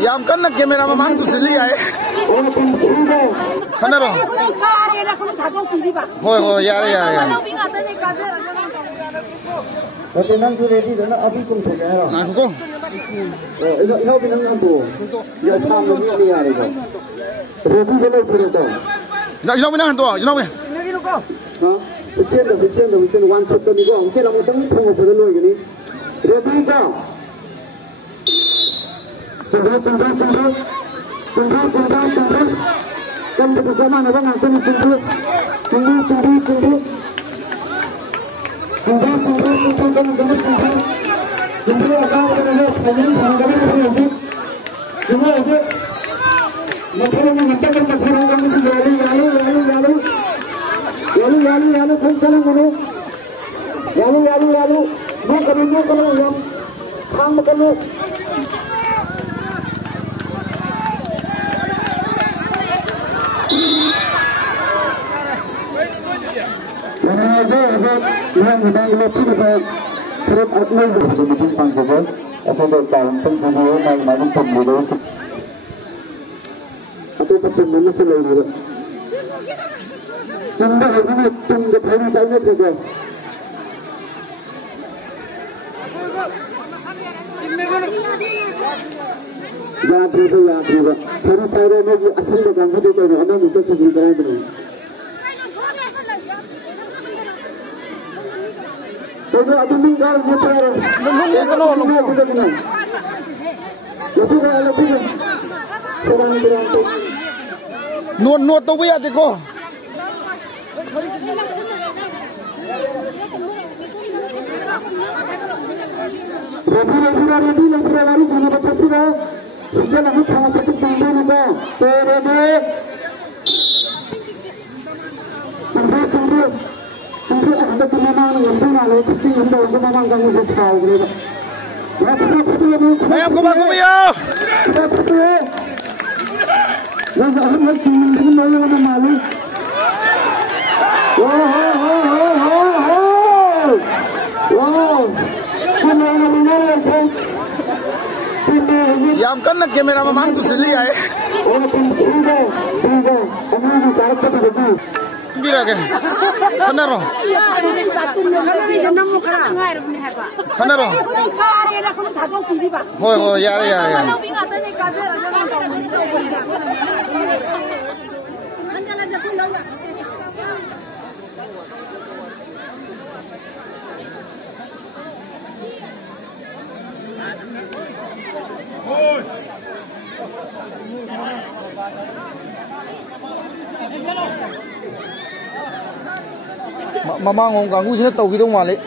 Yam kan nak kamera memang tu sili ay. Kana ro. Hoi hoi ya ya ya. Tapi nang tu ready dah nak api kum saja lah. Aku kum. Ini binang nampu. Ya sama ni ada kan. Ready benar benar. Nak jauh binang tu, jauh binang. Ha? Vicenda, one shot ni ko. Mungkin lang utang pun mo pala loy gini. Ready ka? Sundal. Kan bersama na bang ang sundal. Sundal. Nuot tu biar deko. Ready sana betul dah. Bisa lagi sama satu sampai nada. Ready. Sampai ada pemain yang benar kucing yang bawa pemain kamu sesuai gitu. Ayam kubang yo. Yang aham lagi ini malu. Wow. Yam kan nak kamera memang tu sili ay. Bira ke? Kana ro. Kana ro. Hoi hoi ya ya ya. Mama ngong ganggu sini tahu gitu malik.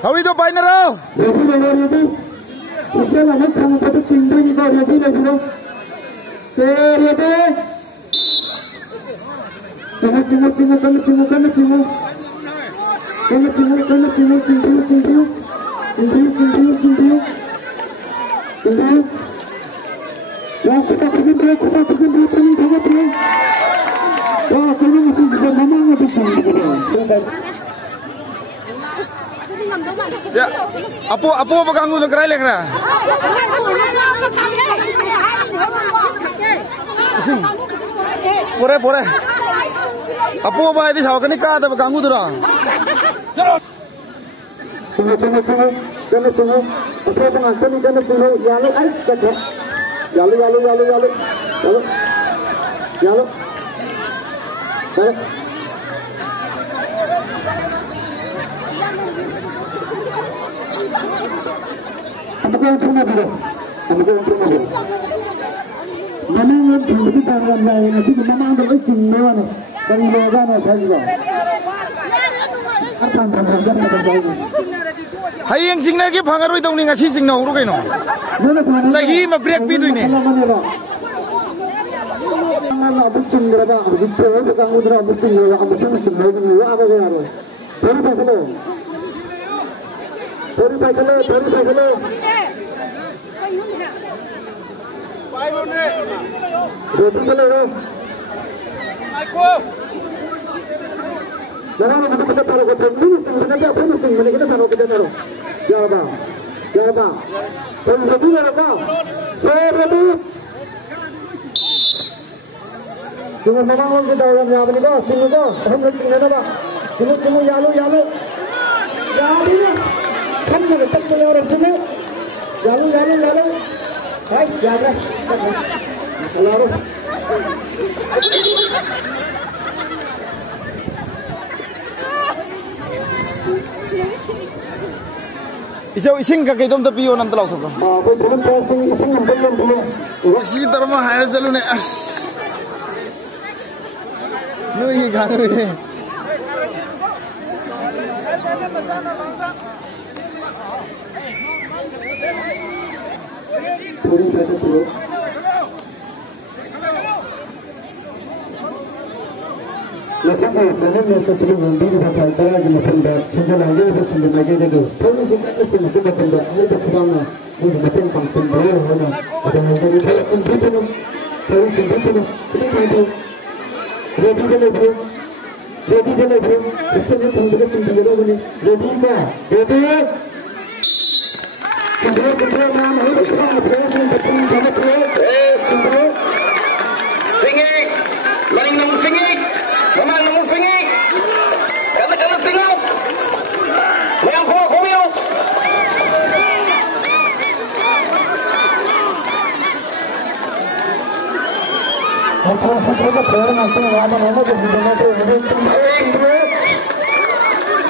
How itu baik naro? Usia lama kamu patut cindri ni kau ready lagi lo. Ready. Cimu. Wah, kita pergi break. Wah, kau masih juga memang ada sana. Ya, apa ganggu negara lagi na? Boleh. Apa bahaya di sawah ni kah ada ganggu tu orang? Tunggu. Apa pengantin ni kena tunggu. Yalu air kecil. Yalu. Apa kau tunggu dulu? Mana yang tunggu di dalam lain? Nasi tu mama ambil isi mewah ni. Kami lega na saja. Hayang sing lagi pangaruh itu ni ngasih sing nauru kaino. Sahi ma break pi tu ni. mana abu cing berapa? Abu cing berapa? Kamu udah abu cing berapa? Abu cing berapa? Apa yang harus? Baru pakai lo. Baru pakai lo. Baru pakai lo. Baru pakai lo. Jangan lupa kita taruh ke finishing, mana kita taruh. Jangan apa. Ready apa? Saya ready. Cuma memang kita orang yang apa ni kau, sini kau, kamu nak tinggal apa? Cuma yalu. Yalu ni, kamu nak tinggal orang sini. Yalu. Hai, jaga. Lalu. Ising ka kaitom tapi yo nanti laut apa? Ising belum. Isi terma hayal jalu ne as. Nui gang ni. Nasib baik, mana masa sebelum diri baca antara jemaah pendak, cenderung lagi bersama lagi dulu. Polis singkat kecil jemaah pendak, ini berkembang, ini macam fungsi baru, mana? Ada yang jadi kalau begitu, kalau begitu, kita mahu ready dulu. Kesannya pendak cenderung ini ready dah, ready. Cenderung nama itu sekarang cenderung. Singik, maling nung singik. Memang nung singik. Kata singok. Mayang kumiyo.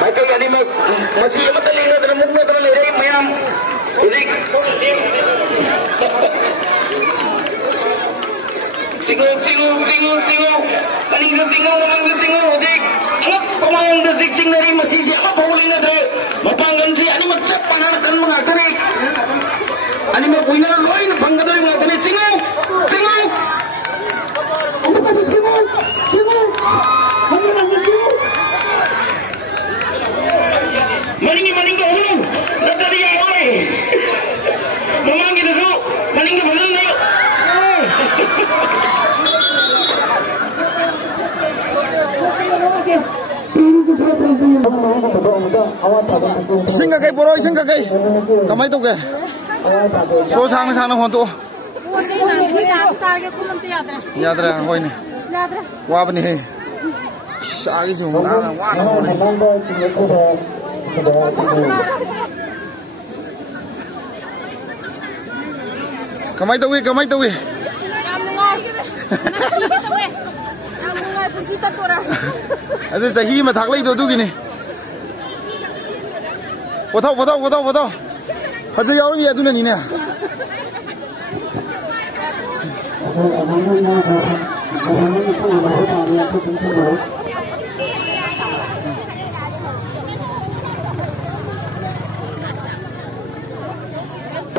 Ay kaya ni masih matali na dramug na dramug na mayam. Udik. Singok. Maning singok, udik. Anak pemain desik sing dari masih siapa bowling na dre. Mapanggan si ani macet pananakan mga tarik. Ani magwina loy na panggadoy mga tarik. Singok. Ano kasi singok? Ano lang singok? Maning ka hulong. Nagdari away. Mamanggi na so. Maning ka hulong na. Ising ka kay poro, kamay to ke. So sang hon to. Yadra hoy ni. Wa ba ni he. Sagi si hon na wa na ho ni. Kamay to we. Ada sahi ma thak lai do du gi ni. Potau. Haja yaw ni adu na ni ne.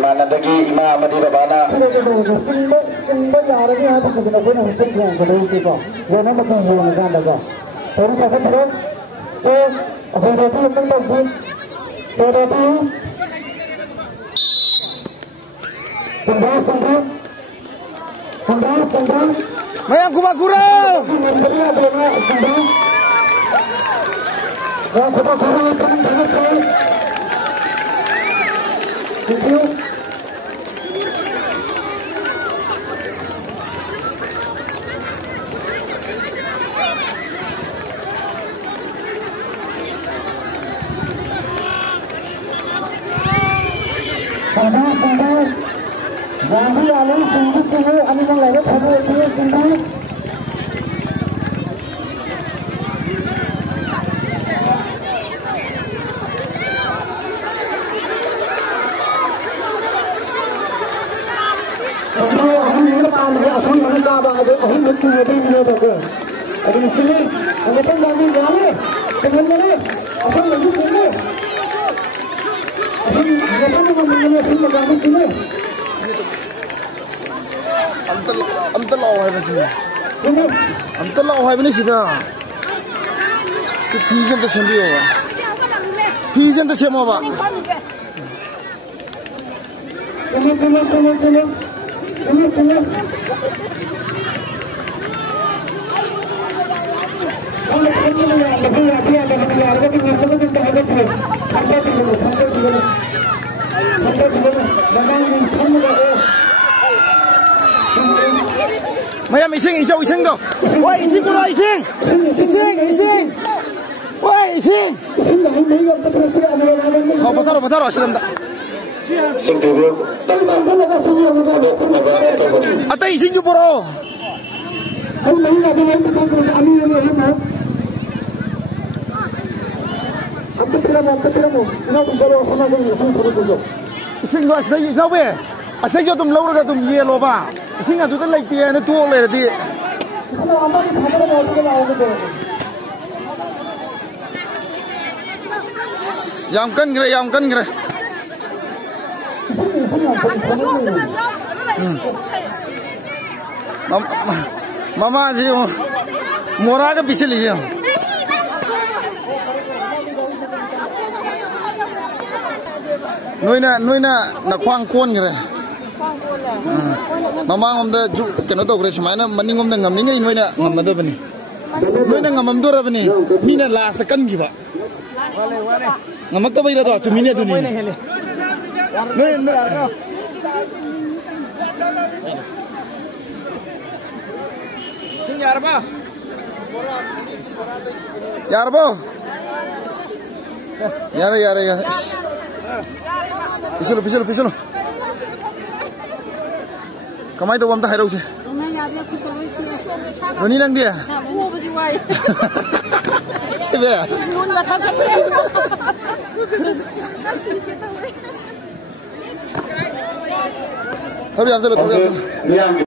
Mana lagi imam di babana. Mayang kubakura. Am telaw hai basi. Amta lau hai bani sida. Si pigeon ta sembiyo ba. Pigeon ta semo ba. Mayam ising go. Woi ising bro ising. Woi ising. Oh bataro aslam da. Ata ising ju bro. Ising go asdai isna be. Asai jo tum laura tum ye lo ba. Ising adu ta lai tie na tu le di. Yam kan gre. Mama ji mora ka pisili ya. Noina na kwang kon gre. Mama ngomda kena to gre smaina mani ngomda ngami ngai noina ngamada bani. Noina ngamam do ra bani. Mina last kan gi ba. Ngamak ta bai ra to tumine tu ni. Noina Yarbo. Yara. Pisulu. Kamai to wam ta hairo se. Roni lang dia. Sebe. Thori am se lo.